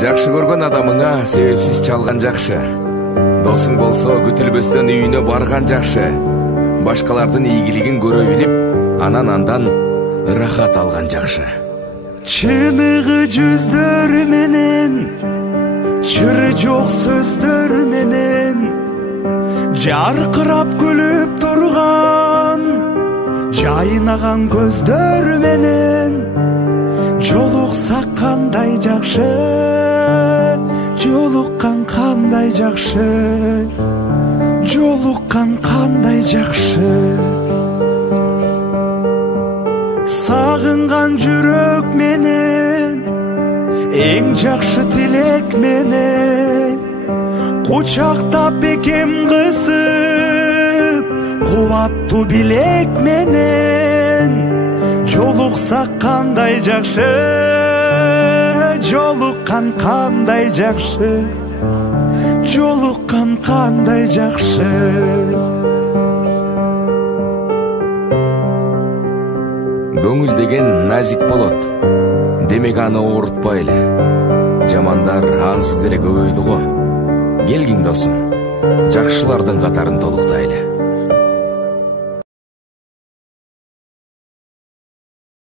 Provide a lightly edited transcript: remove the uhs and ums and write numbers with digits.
Жакшы көргөн адамыңа себепсиз чалган жакшы. Досуң болсо күтүлбөстөн үйүнө барган жакшы. Башкалардын ийгилигин көрө билип, андан рахат алган жакшы. Чыныгы жүздөр менен, чыры жок сөздөр менен, жаркырап күлүп турган жайнаган көздөр менен жолуксак кандай жакшы, жолуккан кандай жакшы, жолуккан кандай жакшы. Сагынган жүрөк менен, эң жакшы тилек менен кучактап бекем кысып, кубаттуу билек менен жолуксак кандай жакшы, жолуккан кандай жакшы, жолуккан кандай жакшы. Көңүл деген назик болот, демек аны оорутпайлы. Жамандар ансыз деле көбөйдү го. Келгиң досум, жакшылардын катарын толуктайлы.